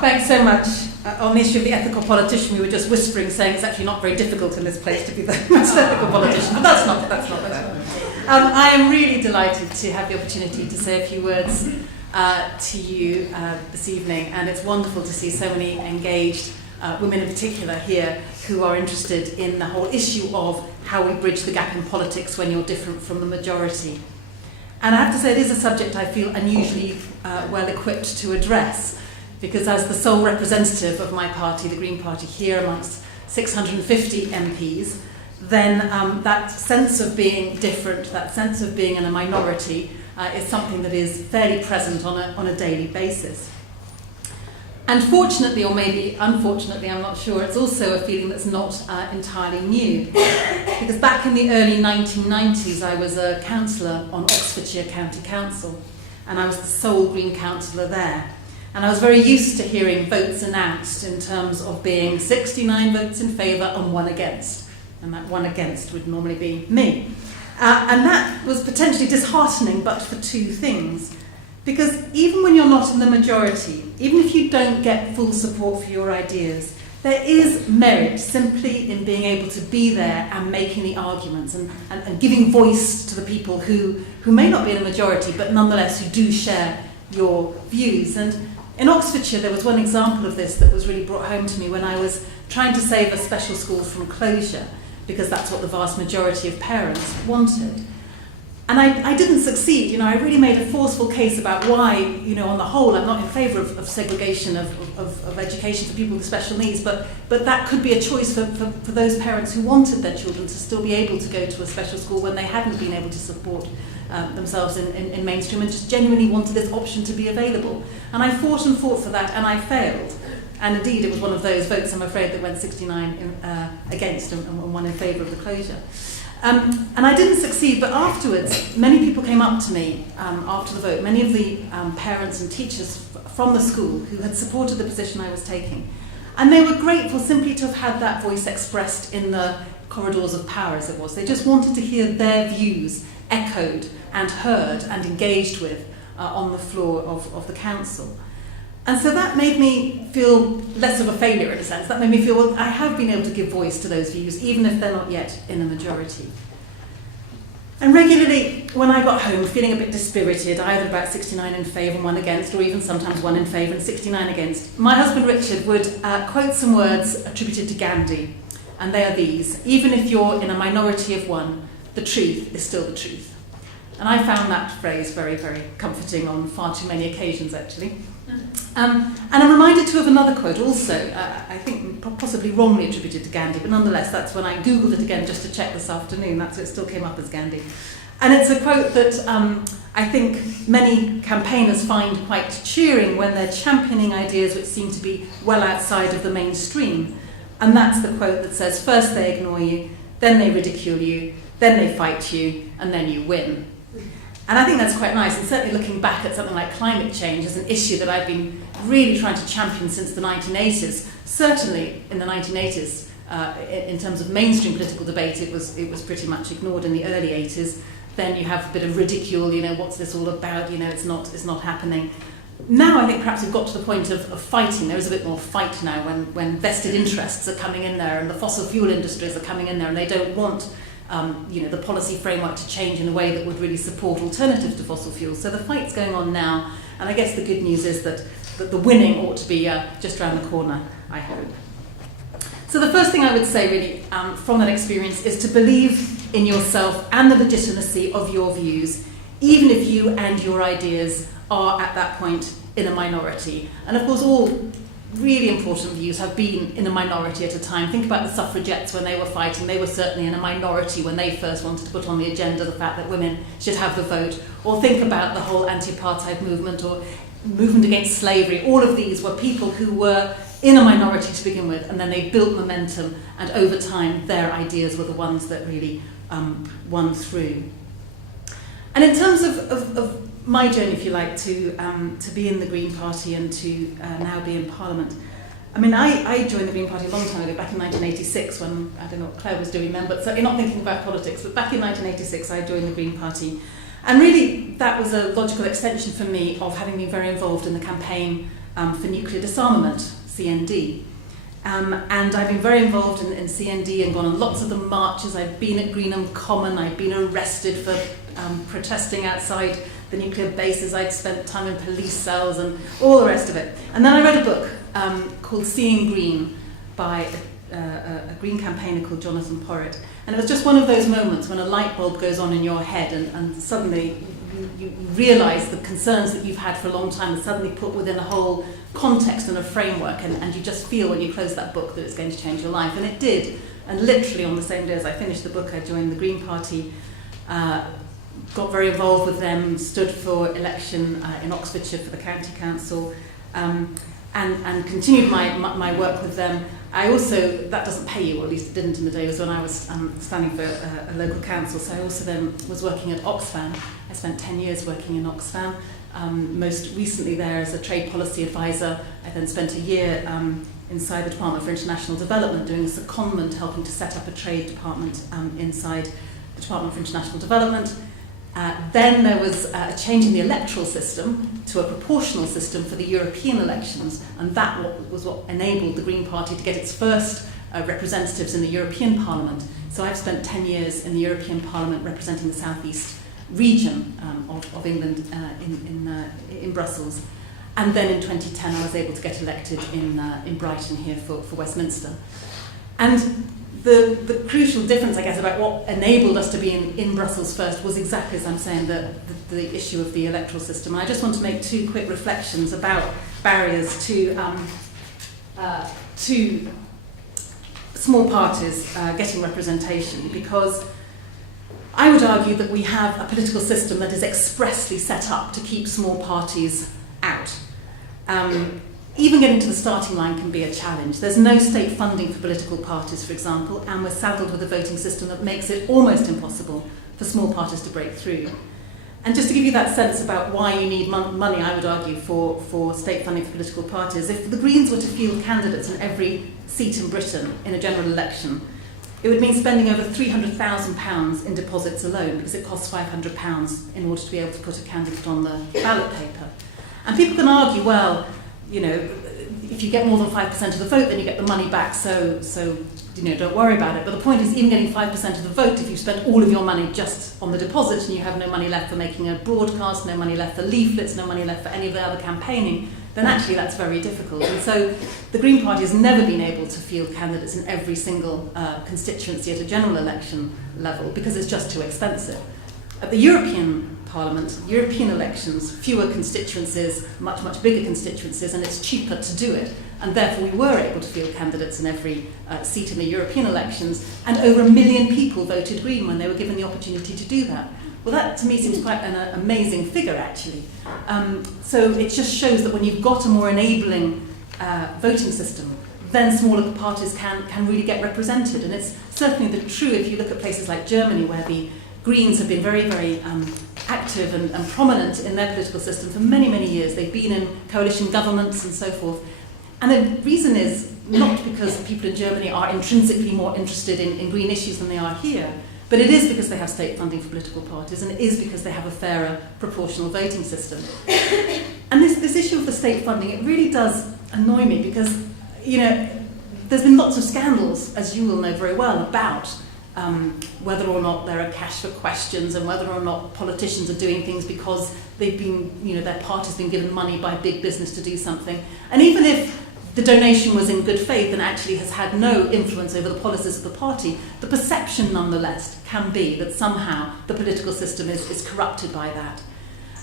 Thanks so much. On the issue of the ethical politician, we were just whispering, saying it's actually not very difficult in this place to be the most ethical politician, but that's not so. I am really delighted to have the opportunity to say a few words to you this evening, and it's wonderful to see so many engaged women in particular here who are interested in the whole issue of how we bridge the gap in politics when you're different from the majority. And I have to say it is a subject I feel unusually well equipped to address, because as the sole representative of my party, the Green Party, here amongst 650 MPs, then that sense of being different, that sense of being in a minority is something that is fairly present on a daily basis. And fortunately, or maybe unfortunately, I'm not sure, it's also a feeling that's not entirely new. Because back in the early 1990s, I was a councillor on Oxfordshire County Council, and I was the sole Green councillor there. And I was very used to hearing votes announced in terms of being 69 votes in favour and 1 against. And that 1 against would normally be me. And that was potentially disheartening, but for two things. Because even when you're not in the majority, even if you don't get full support for your ideas, there is merit simply in being able to be there and making the arguments and giving voice to the people who may not be in a majority, but nonetheless who do share your views. And in Oxfordshire, there was one example of this that was really brought home to me when I was trying to save a special school from closure, because that's what the vast majority of parents wanted. And I didn't succeed. I really made a forceful case about why, on the whole, I'm not in favour of segregation of education for people with special needs, but that could be a choice for those parents who wanted their children to still be able to go to a special school when they hadn't been able to support themselves in mainstream, and just genuinely wanted this option to be available. And I fought and fought for that, and I failed. And indeed, it was one of those votes, I'm afraid, that went 69 against and 1 in favour of the closure. And I didn't succeed, but afterwards, many people came up to me after the vote, many of the parents and teachers from the school who had supported the position I was taking. And they were grateful simply to have had that voice expressed in the corridors of power, as it was. They just wanted to hear their views echoed and heard and engaged with on the floor of the council. And so that made me feel less of a failure in a sense. That made me feel, well, I have been able to give voice to those views, even if they're not yet in a majority. And regularly, when I got home feeling a bit dispirited, either about 69 in favour and 1 against, or even sometimes 1 in favour and 69 against, my husband Richard would quote some words attributed to Gandhi, and they are these: "Even if you're in a minority of 1, the truth is still the truth." And I found that phrase very, very comforting on far too many occasions, actually. And I'm reminded too of another quote also, I think possibly wrongly attributed to Gandhi, but nonetheless that's when I googled it again just to check this afternoon, that's it still came up as Gandhi. And it's a quote that I think many campaigners find quite cheering when they're championing ideas which seem to be well outside of the mainstream. And that's the quote that says, "First they ignore you, then they ridicule you, then they fight you, and then you win." And I think that's quite nice, and certainly looking back at something like climate change as an issue that I've been really trying to champion since the 1980s. Certainly in the 1980s, in terms of mainstream political debate, it was pretty much ignored in the early 80s. Then you have a bit of ridicule, what's this all about, it's not happening. Now I think perhaps we've got to the point of fighting. There is a bit more fight now when vested interests are coming in there and the fossil fuel industries are coming in there and they don't want the policy framework to change in a way that would really support alternatives to fossil fuels. So the fight's going on now, and I guess the good news is that the winning ought to be just around the corner, I hope. So the first thing I would say really from that experience is to believe in yourself and the legitimacy of your views, even if you and your ideas are at that point in a minority. And of course all really important views have been in a minority at a time. Think about the suffragettes when they were fighting. They were certainly in a minority when they first wanted to put on the agenda the fact that women should have the vote. Or think about the whole anti-apartheid movement or movement against slavery. All of these were people who were in a minority to begin with, and then they built momentum, and over time their ideas were the ones that really won through. And in terms of my journey, if you like, to be in the Green Party and to now be in Parliament. I mean, I joined the Green Party a long time ago, back in 1986, when, I don't know what Claire was doing then, but certainly not thinking about politics, but back in 1986 I joined the Green Party. And really, that was a logical extension for me of having been very involved in the campaign for nuclear disarmament, CND. And I've been very involved in CND and gone on lots of the marches. I've been at Greenham Common. I've been arrested for protesting outside the nuclear bases. I'd spent time in police cells and all the rest of it. And then I read a book called Seeing Green by a Green campaigner called Jonathan Porritt. And it was just one of those moments when a light bulb goes on in your head and suddenly you realise the concerns that you've had for a long time are suddenly put within a whole context and a framework, and you just feel when you close that book that it's going to change your life. And it did. And literally on the same day as I finished the book, I joined the Green Party, got very involved with them, stood for election in Oxfordshire for the County Council, and continued my work with them. I also, that doesn't pay you, or at least it didn't in the day, was when I was standing for a local council. So I also then was working at Oxfam. I spent 10 years working in Oxfam. Most recently there as a trade policy advisor. I then spent a year inside the Department for International Development doing a secondment, helping to set up a trade department inside the Department for International Development. Then there was a change in the electoral system to a proportional system for the European elections, and that was what enabled the Green Party to get its first representatives in the European Parliament. So I've spent 10 years in the European Parliament representing the South East region of England in Brussels. And then in 2010 I was able to get elected in Brighton here for Westminster. And the crucial difference, I guess, about what enabled us to be in Brussels first was exactly as I'm saying, the issue of the electoral system. And I just want to make two quick reflections about barriers to small parties getting representation, because I would argue that we have a political system that is expressly set up to keep small parties out. Even getting to the starting line can be a challenge. There's no state funding for political parties, for example, and we're saddled with a voting system that makes it almost impossible for small parties to break through. And just to give you that sense about why you need money, I would argue, for state funding for political parties, if the Greens were to field candidates in every seat in Britain in a general election, it would mean spending over £300,000 in deposits alone, because it costs £500 in order to be able to put a candidate on the ballot paper. And people can argue, well, you know, if you get more than 5% of the vote, then you get the money back, so you know, don't worry about it. But the point is, even getting 5% of the vote, if you spent all of your money just on the deposit and you have no money left for making a broadcast, no money left for leaflets, no money left for any of the other campaigning, then actually that's very difficult. And so the Green Party has never been able to field candidates in every single constituency at a general election level because it's just too expensive. At the European Parliament, European elections, fewer constituencies, much, much bigger constituencies, and it's cheaper to do it. And therefore we were able to field candidates in every seat in the European elections, and over 1 million people voted Green when they were given the opportunity to do that. Well, that to me seems quite an amazing figure, actually. So it just shows that when you've got a more enabling voting system, then smaller parties can really get represented. And it's certainly true if you look at places like Germany, where the Greens have been very, very active and prominent in their political system for many, many years. They've been in coalition governments and so forth. And the reason is not because people in Germany are intrinsically more interested in green issues than they are here, but it is because they have state funding for political parties, and it is because they have a fairer proportional voting system. And this issue of the state funding, it really does annoy me because, you know, there's been lots of scandals, as you will know very well, about whether or not there are cash for questions and whether or not politicians are doing things because they've been, you know, their party's been given money by big business to do something. And even if the donation was in good faith and actually has had no influence over the policies of the party, the perception nonetheless can be that somehow the political system is corrupted by that.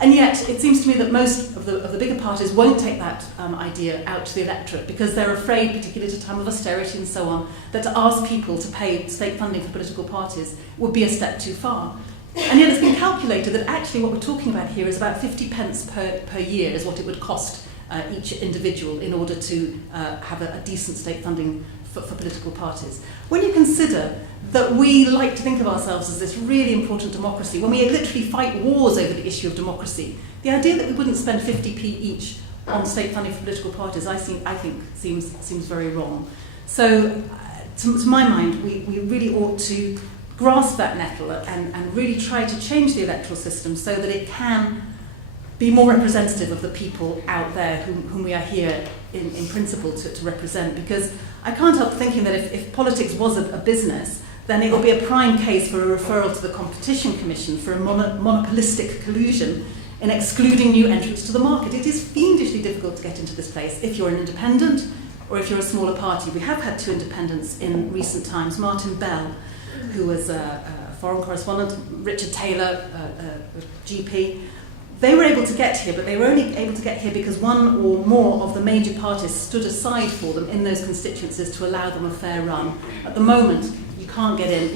And yet it seems to me that most of the bigger parties won't take that idea out to the electorate because they're afraid, particularly at a time of austerity and so on, that to ask people to pay state funding for political parties would be a step too far. And yet it's been calculated that actually what we're talking about here is about 50 pence per year is what it would cost each individual in order to have a decent state funding for political parties. When you consider that we like to think of ourselves as this really important democracy, when we literally fight wars over the issue of democracy, the idea that we wouldn't spend 50p each on state funding for political parties, I think seems very wrong. So, to my mind, we really ought to grasp that nettle and really try to change the electoral system so that it can be more representative of the people out there whom we are here in principle to represent. Because I can't help thinking that if politics was a business, then it will be a prime case for a referral to the Competition Commission for a monopolistic collusion in excluding new entrants to the market. It is fiendishly difficult to get into this place if you're an independent or if you're a smaller party. We have had 2 independents in recent times. Martin Bell, who was a foreign correspondent, Richard Taylor, a GP. They were able to get here, but they were only able to get here because one or more of the major parties stood aside for them in those constituencies to allow them a fair run. At the moment, you can't get in.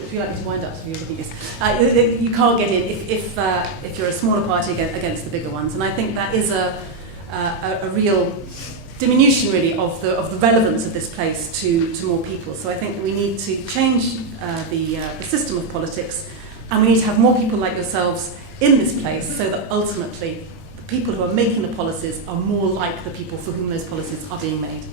If you like me to wind up, so you're looking at this. You can't get in if you're a smaller party against the bigger ones, and I think that is a real diminution, really, of the relevance of this place to more people. So I think we need to change the system of politics, and we need to have more people like yourselves in this place, so that ultimately the people who are making the policies are more like the people for whom those policies are being made.